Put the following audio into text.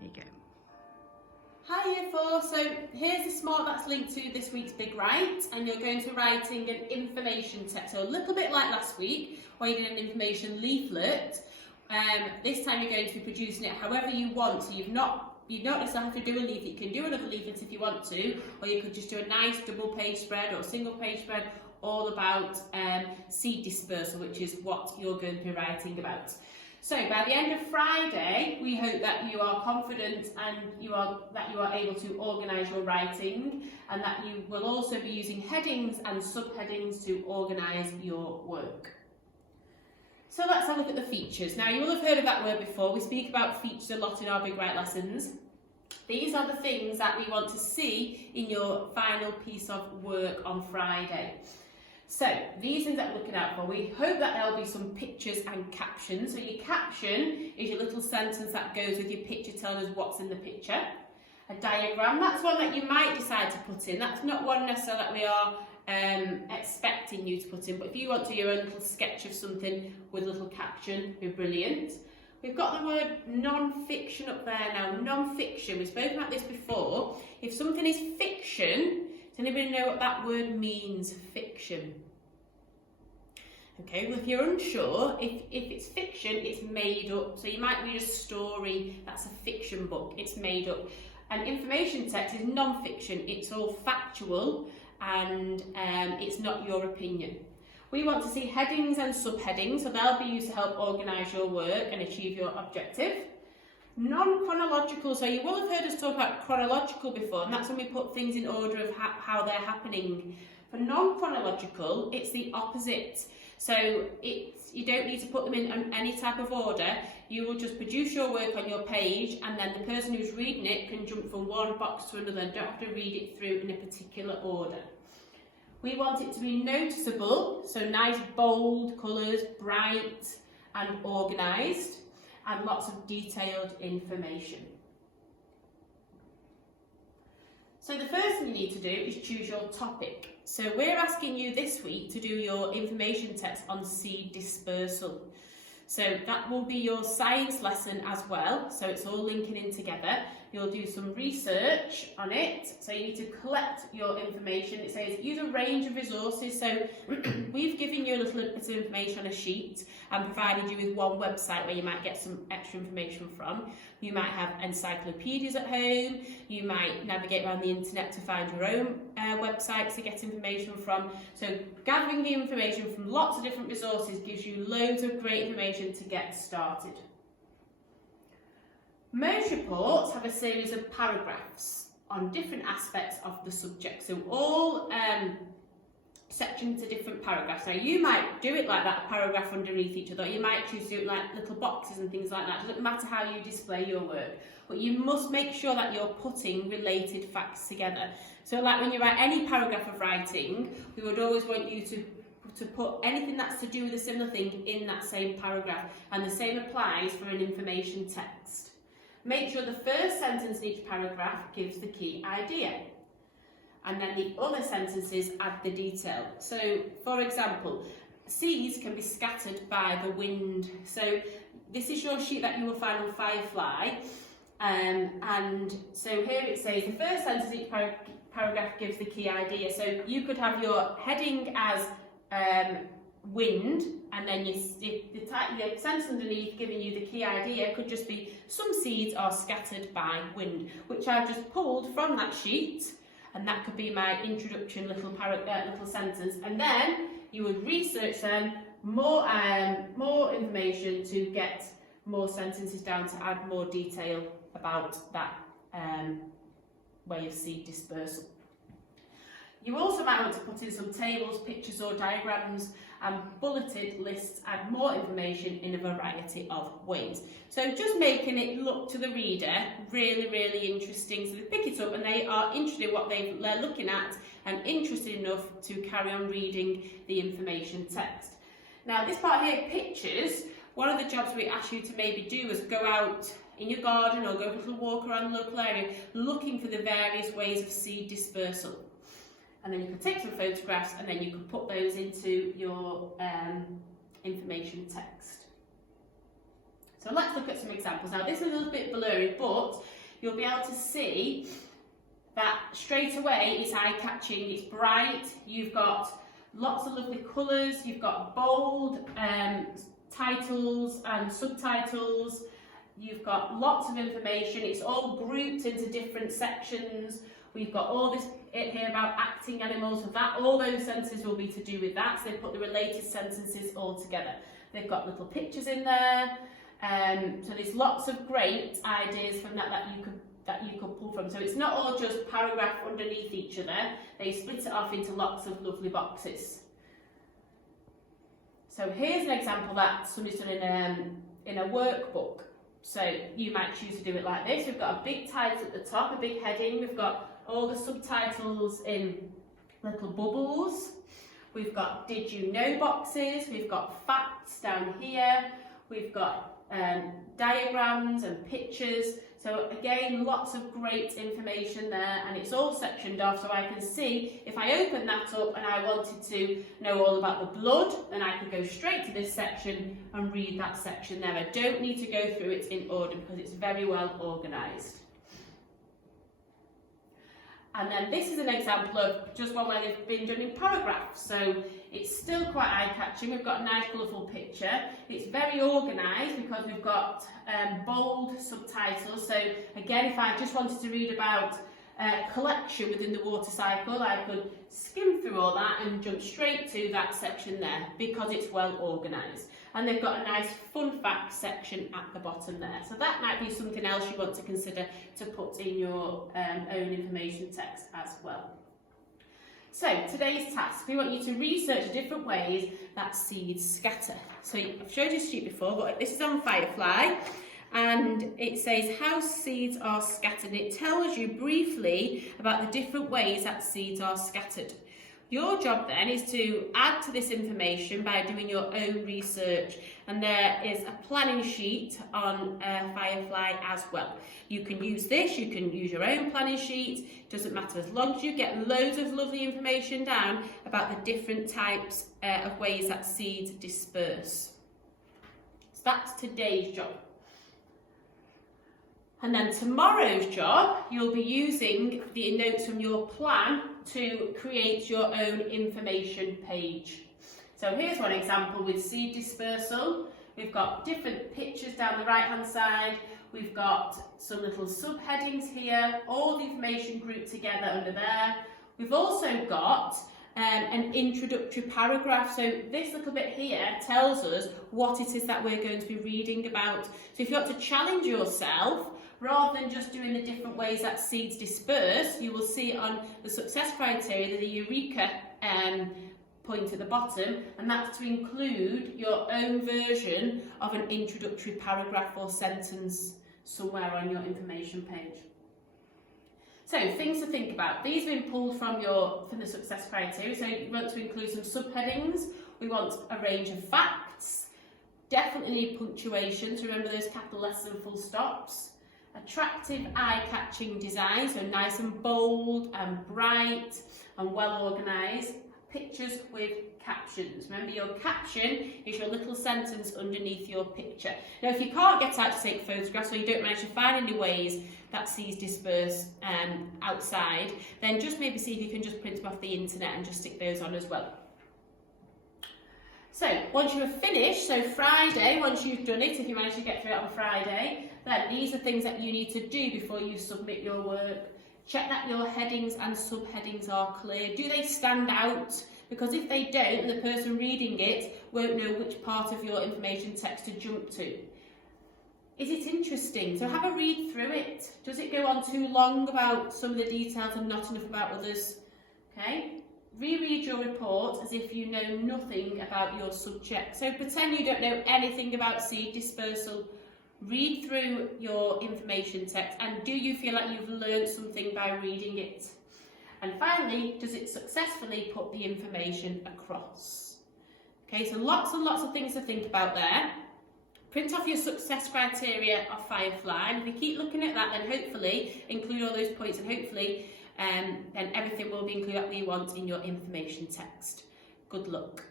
There you go. Hi Year 4, so here's the smart that's linked to this week's Big Write, and you're going to writing an information text. So a little bit like last week, where you did an information leaflet. This time you're going to be producing it however you want, so you don't necessarily have to do a leaflet. You can do another leaflet if you want to, or you could just do a nice double page spread or single page spread all about seed dispersal, which is what you're going to be writing about. So by the end of Friday, we hope that you are confident and that you are able to organise your writing, and that you will also be using headings and subheadings to organise your work. So let's have a look at the features. Now, you will have heard of that word before. We speak about features a lot in our Big Write lessons. These are the things that we want to see in your final piece of work on Friday. So these things that we're looking out for, we hope that there'll be some pictures and captions. So your caption is your little sentence that goes with your picture telling us what's in the picture. A diagram, that's one that you might decide to put in. That's not one necessarily that we are expecting you to put in, but if you want to do your own little sketch of something with a little caption, it'd be brilliant. We've got the word non-fiction up there now. Non-fiction, we've spoken about this before. If something is fiction, does anybody know what that word means, fiction? Okay, well if you're unsure, if it's fiction, it's made up. So you might read a story, that's a fiction book, it's made up. And information text is non-fiction, it's all factual and it's not your opinion. We want to see headings and subheadings, so they'll be used to help organise your work and achieve your objective. Non-chronological, so you will have heard us talk about chronological before, and that's when we put things in order of how they're happening. For non-chronological, it's the opposite. So you don't need to put them in any type of order. You will just produce your work on your page, and then the person who's reading it can jump from one box to another and don't have to read it through in a particular order. We want it to be noticeable, so nice bold colours, bright and organised, and lots of detailed information. So the first thing you need to do is choose your topic. So we're asking you this week to do your information text on seed dispersal. So that will be your science lesson as well, so it's all linking in together. You'll do some research on it, so you need to collect your information. It says use a range of resources, so we've given you a little bit of information on a sheet and provided you with one website where you might get some extra information from. You might have encyclopedias at home, you might navigate around the internet to find your own websites to get information from. So gathering the information from lots of different resources gives you loads of great information to get started. Most reports have a series of paragraphs on different aspects of the subject. So all sections are different paragraphs. Now you might do it like that, a paragraph underneath each other. You might choose to do it like little boxes and things like that. It doesn't matter how you display your work. But you must make sure that you're putting related facts together. So like when you write any paragraph of writing, we would always want you to put anything that's to do with a similar thing in that same paragraph. And the same applies for an information text. Make sure the first sentence in each paragraph gives the key idea, and then the other sentences add the detail. So, for example, seeds can be scattered by the wind. So this is your sheet that you will find on Firefly, and so here it says the first sentence in each paragraph gives the key idea. So you could have your heading as wind, and then the sentence underneath giving you the key idea could just be some seeds are scattered by wind, which I've just pulled from that sheet, and that could be my introduction little sentence. And then you would research them, more information to get more sentences down to add more detail about that way of seed dispersal. You also might want to put in some tables, pictures or diagrams, and bulleted lists add more information in a variety of ways. So just making it look to the reader really, really interesting. So they pick it up and they are interested in what they're looking at and interested enough to carry on reading the information text. Now this part here, pictures, one of the jobs we ask you to maybe do is go out in your garden or go for a little walk around the local area looking for the various ways of seed dispersal. And then you can take some photographs and then you can put those into your information text. So let's look at some examples. Now this is a little bit blurry, but you'll be able to see that straight away it's eye-catching, it's bright, you've got lots of lovely colours, you've got bold titles and subtitles, you've got lots of information, it's all grouped into different sections. We've got all this here about acting animals, so that all those sentences will be to do with that, so they put the related sentences all together. They've got little pictures in there, so there's lots of great ideas from that you could pull from. So it's not all just paragraph underneath each other, they split it off into lots of lovely boxes. So here's an example that somebody's done in a workbook. So you might choose to do it like this. We've got a big title at the top, a big heading. We've got all the subtitles in little bubbles. We've got did you know boxes. We've got facts down here. We've got diagrams and pictures. So again, lots of great information there, and it's all sectioned off, so I can see if I open that up and I wanted to know all about the blood, then I could go straight to this section and read that section there. I don't need to go through it in order because it's very well organised. And then this is an example of just one where they've been done in paragraphs. So it's still quite eye-catching. We've got a nice colourful picture. It's very organised because we've got bold subtitles. So again, if I just wanted to read about collection within the water cycle, I could skim through all that and jump straight to that section there because it's well organised. And they've got a nice fun fact section at the bottom there. So that might be something else you want to consider to put in your own information text as well. So today's task, we want you to research the different ways that seeds scatter. So I've showed you a sheet before, but this is on Firefly. And it says how seeds are scattered. It tells you briefly about the different ways that seeds are scattered. Your job then is to add to this information by doing your own research, and there is a planning sheet on Firefly as well. You can use this, you can use your own planning sheet, doesn't matter, as long as you get loads of lovely information down about the different types of ways that seeds disperse. So that's today's job. And then tomorrow's job, you'll be using the notes from your plan to create your own information page. So here's one example with seed dispersal. We've got different pictures down the right hand side. We've got some little subheadings here, all the information grouped together under there. We've also got an introductory paragraph. So this little bit here tells us what it is that we're going to be reading about. So if you want to challenge yourself, rather than just doing the different ways that seeds disperse, you will see on the success criteria the Eureka point at the bottom, and that's to include your own version of an introductory paragraph or sentence somewhere on your information page. So things to think about. These have been pulled from the success criteria. So you want to include some subheadings. We want a range of facts. Definitely need punctuation to remember those capital letters and full stops. Attractive, eye-catching design, so nice and bold and bright and well organised. Pictures with captions. Remember, your caption is your little sentence underneath your picture. Now, if you can't get out to take photographs, or you don't manage to find any ways that seeds disperse outside, then just maybe see if you can just print them off the internet and just stick those on as well. So, once you have finished, so Friday, once you've done it, if you manage to get through it on Friday, then these are things that you need to do before you submit your work. Check that your headings and subheadings are clear. Do they stand out? Because if they don't, the person reading it won't know which part of your information text to jump to. Is it interesting? So have a read through it. Does it go on too long about some of the details and not enough about others? Okay. Reread your report as if you know nothing about your subject. So pretend you don't know anything about seed dispersal. Read through your information text, and do you feel like you've learned something by reading it? And finally, does it successfully put the information across? Okay, so lots and lots of things to think about there. Print off your success criteria of Firefly, and if you keep looking at that, then hopefully include all those points, and hopefully then everything will be included that we want in your information text. Good luck.